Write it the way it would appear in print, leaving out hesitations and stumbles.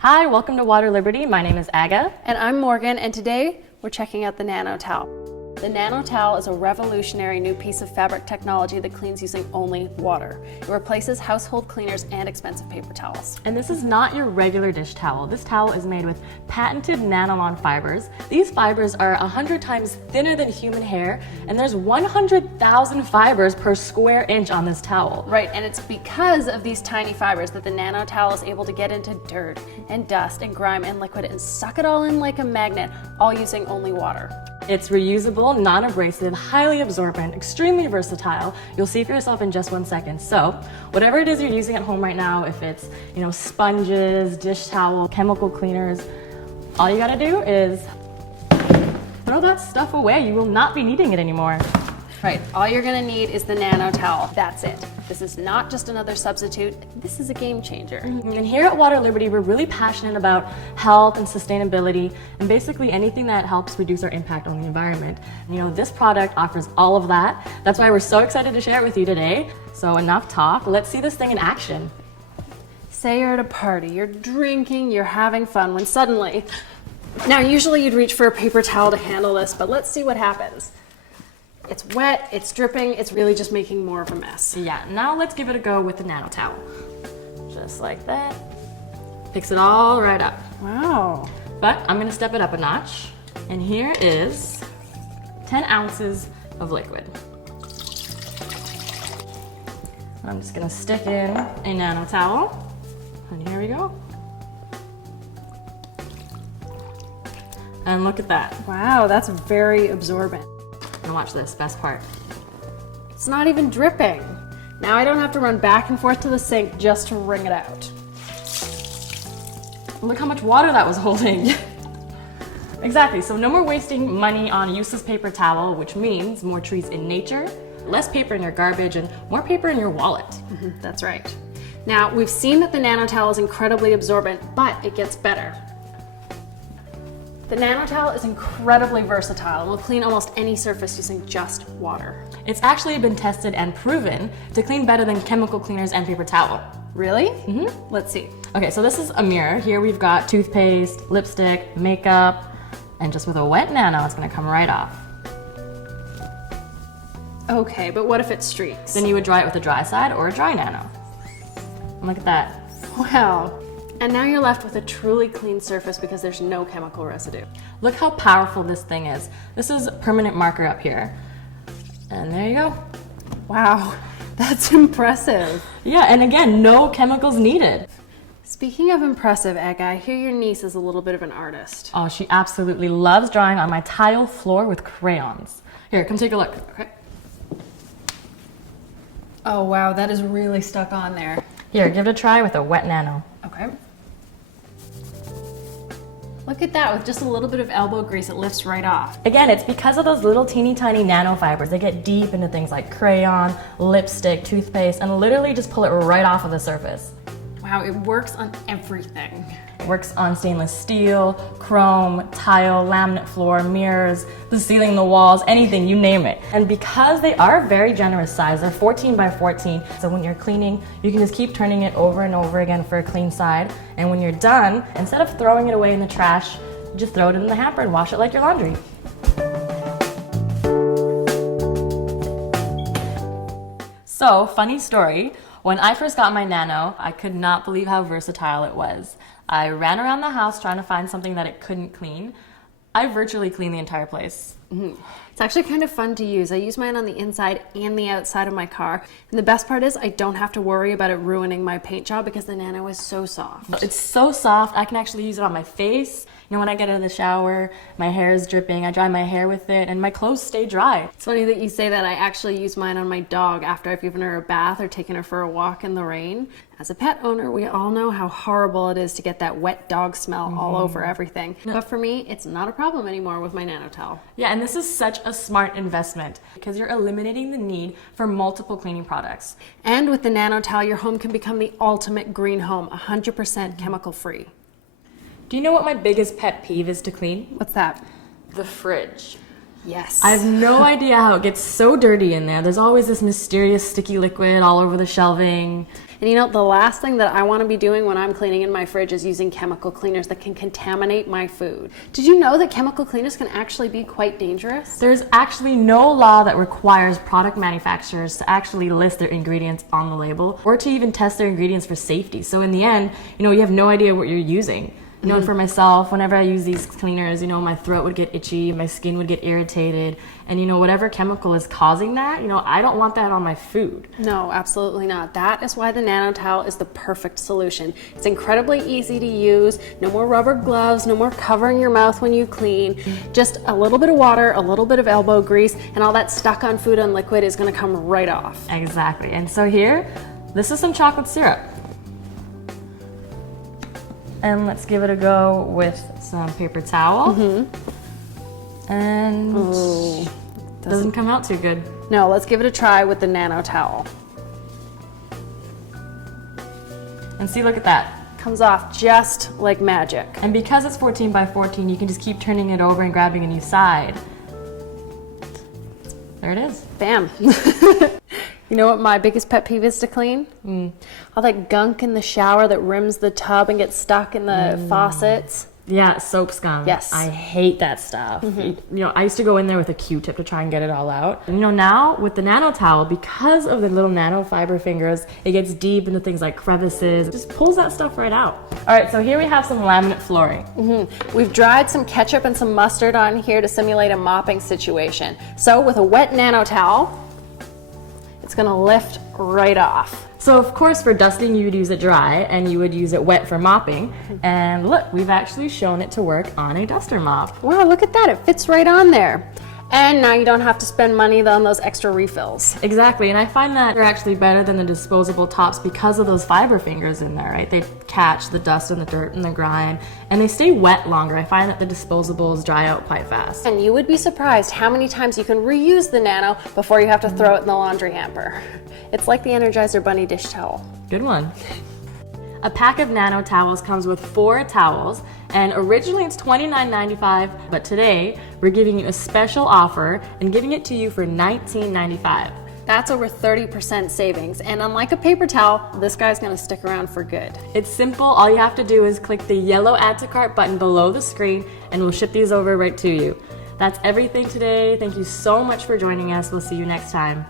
Hi, welcome to Water Liberty. My name is Aga. And I'm Morgan, and today we're checking out the Nanotowel. The Nanotowel is a revolutionary new piece of fabric technology that cleans using only water. It replaces household cleaners and expensive paper towels. And this is not your regular dish towel. This towel is made with patented nylon fibers. These fibers are 100 times thinner than human hair, and there's 100,000 fibers per square inch on this towel. Right, and it's because of these tiny fibers that the Nanotowel is able to get into dirt and dust and grime and liquid and suck it all in like a magnet, all using only water. It's reusable, non-abrasive, highly absorbent, extremely versatile. You'll see for yourself in just 1 second. So, whatever it is you're using at home right now, if it's, sponges, dish towel, chemical cleaners, all you gotta do is throw that stuff away. You will not be needing it anymore. Right, all you're gonna need is the Nanotowel. That's it. This is not just another substitute, this is a game changer. And here at Water Liberty, we're really passionate about health and sustainability and basically anything that helps reduce our impact on the environment. This product offers all of that. That's why we're so excited to share it with you today. So enough talk, let's see this thing in action. Say you're at a party, you're drinking, you're having fun, when suddenly, now usually you'd reach for a paper towel to handle this, but let's see what happens. It's wet, it's dripping, it's really just making more of a mess. Yeah, now let's give it a go with the Nanotowel. Just like that. Picks it all right up. Wow. But I'm gonna step it up a notch. And here is 10 ounces of liquid. I'm just gonna stick in a Nanotowel. And here we go. And look at that. Wow, that's very absorbent. And watch this, best part. It's not even dripping. Now I don't have to run back and forth to the sink just to wring it out. Look how much water that was holding. Exactly, so no more wasting money on useless paper towel, which means more trees in nature, less paper in your garbage, and more paper in your wallet. That's right. Now, we've seen that the Nanotowel is incredibly absorbent, but it gets better. The Nanotowel is incredibly versatile and will clean almost any surface using just water. It's actually been tested and proven to clean better than chemical cleaners and paper towel. Really? Let's see. Okay, so this is a mirror. Here we've got toothpaste, lipstick, makeup, and just with a wet nano, it's gonna come right off. Okay, but what if it streaks? Then you would dry it with a dry side or a dry nano. And look at that. Wow. And now you're left with a truly clean surface because there's no chemical residue. Look how powerful this thing is. This is permanent marker up here. And there you go. Wow, that's impressive. Yeah, and again, no chemicals needed. Speaking of impressive, Egg, I hear your niece is a little bit of an artist. Oh, she absolutely loves drawing on my tile floor with crayons. Here, come take a look. Okay. Oh wow, that is really stuck on there. Here, give it a try with a wet nano. Okay. Look at that, with just a little bit of elbow grease, it lifts right off. Again, it's because of those little teeny tiny nanofibers. They get deep into things like crayon, lipstick, toothpaste, and literally just pull it right off of the surface. Wow, it works on everything. It works on stainless steel, chrome, tile, laminate floor, mirrors, the ceiling, the walls, anything, you name it. And because they are very generous size, they're 14 by 14, so when you're cleaning, you can just keep turning it over and over again for a clean side. And when you're done, instead of throwing it away in the trash, just throw it in the hamper and wash it like your laundry. So, funny story. When I first got my Nano, I could not believe how versatile it was. I ran around the house trying to find something that it couldn't clean. I virtually cleaned the entire place. It's actually kind of fun to use. I use mine on the inside and the outside of my car. And the best part is I don't have to worry about it ruining my paint job because the Nano is so soft. It's so soft, I can actually use it on my face. When I get out of the shower, my hair is dripping, I dry my hair with it, and my clothes stay dry. It's funny that you say that. I actually use mine on my dog after I've given her a bath or taken her for a walk in the rain. As a pet owner, we all know how horrible it is to get that wet dog smell all over everything. But for me, it's not a problem anymore with my Nanotowel. Yeah, and this is such a smart investment because you're eliminating the need for multiple cleaning products. And with the Nanotowel, your home can become the ultimate green home, 100% chemical free. Do you know what my biggest pet peeve is to clean? What's that? The fridge. Yes. I have no idea how it gets so dirty in there. There's always this mysterious sticky liquid all over the shelving. And you know, the last thing that I want to be doing when I'm cleaning in my fridge is using chemical cleaners that can contaminate my food. Did you know that chemical cleaners can actually be quite dangerous? There's actually no law that requires product manufacturers to actually list their ingredients on the label or to even test their ingredients for safety. So in the end, you have no idea what you're using. You know, and for myself, whenever I use these cleaners, my throat would get itchy, my skin would get irritated, and whatever chemical is causing that, I don't want that on my food. No, absolutely not. That is why the nano towel is the perfect solution. It's incredibly easy to use, no more rubber gloves, no more covering your mouth when you clean, just a little bit of water, a little bit of elbow grease, and all that stuck on food and liquid is gonna come right off. Exactly, and so here, this is some chocolate syrup. And let's give it a go with some paper towel. And Ooh, doesn't come out too good. No, let's give it a try with the nano towel. And see, look at that. Comes off just like magic. And because it's 14 by 14, you can just keep turning it over and grabbing a new side. There it is. Bam. You know what my biggest pet peeve is to clean? All that gunk in the shower that rims the tub and gets stuck in the faucets. Yeah, soap scum. Yes. I hate that stuff. I used to go in there with a Q-tip to try and get it all out. And now with the nano towel, because of the little nano fiber fingers, it gets deep into things like crevices. It just pulls that stuff right out. All right, so here we have some laminate flooring. We've dried some ketchup and some mustard on here to simulate a mopping situation. So with a wet nano towel, it's gonna lift right off. So of course for dusting you would use it dry and you would use it wet for mopping. And look, we've actually shown it to work on a duster mop. Wow, look at that, it fits right on there. And now you don't have to spend money on those extra refills. Exactly, and I find that they're actually better than the disposable tops because of those fiber fingers in there, right? They catch the dust and the dirt and the grime, and they stay wet longer. I find that the disposables dry out quite fast. And you would be surprised how many times you can reuse the nano before you have to throw it in the laundry hamper. It's like the Energizer Bunny dish towel. Good one. A pack of nano towels comes with 4 towels, and originally it's $29.95, but today we're giving you a special offer and giving it to you for $19.95. That's over 30% savings, and unlike a paper towel, this guy's gonna stick around for good. It's simple. All you have to do is click the yellow add to cart button below the screen and we'll ship these over right to you. That's everything today. Thank you so much for joining us. We'll see you next time.